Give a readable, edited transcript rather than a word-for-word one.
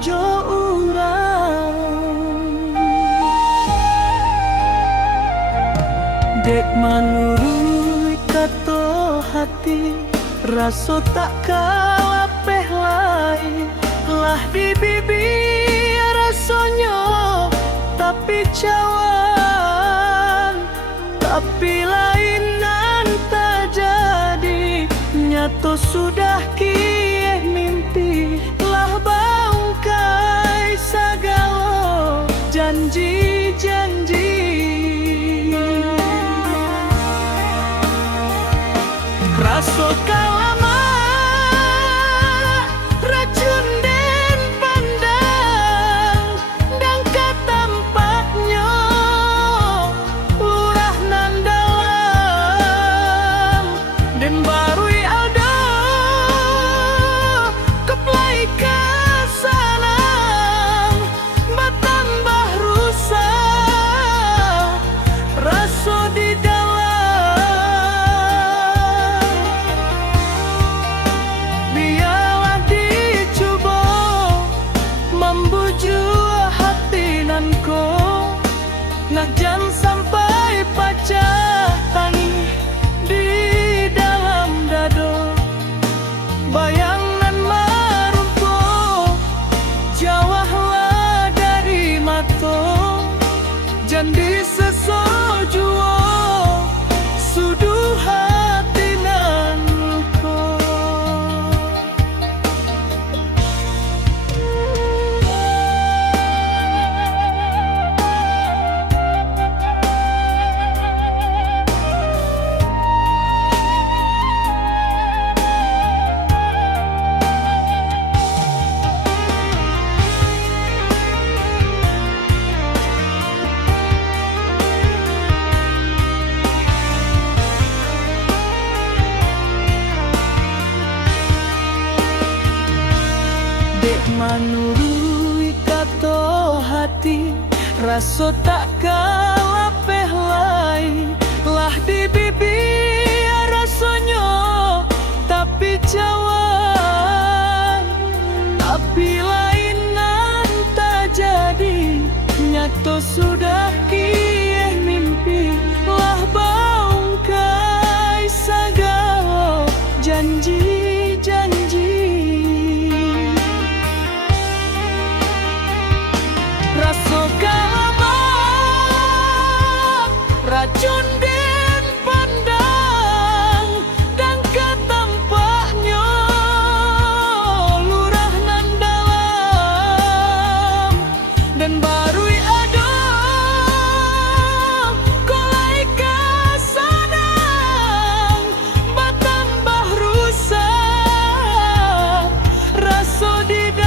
jo urang. Dek manurui kato hati, raso tak kalapeh lain. Lah di bibi rasonyo tapi cawan, tapi lainan tak jadi. Nyato sudah kieh mimpi, lah bangkai sagalo janji-janji. Raso kalama racun den pandang, dan katampaknya lurah nan dalam. Den barui aldo keplai kasanang, batambah rusak raso di dalam. Biarlah dicoba membujuk hati nanko, nak jangan sampai pecah tangis di dalam dado. Bayangan meruntuh jauhlah dari mata, janji sesojuo suduh hati nanko. Dek manurui kato hati, raso tak kalapeh lain. Lah di bibi rasonyo tapi cawan, tapi lainan tak jadi. Nyato sudah kieh mimpi, lah bangkai sagalo janji-janji. Raso kalama racun den pandang, dan katampaknya lurah nan dalam. Dan barui ado kolai kasanang, batambah rusak raso di dalam.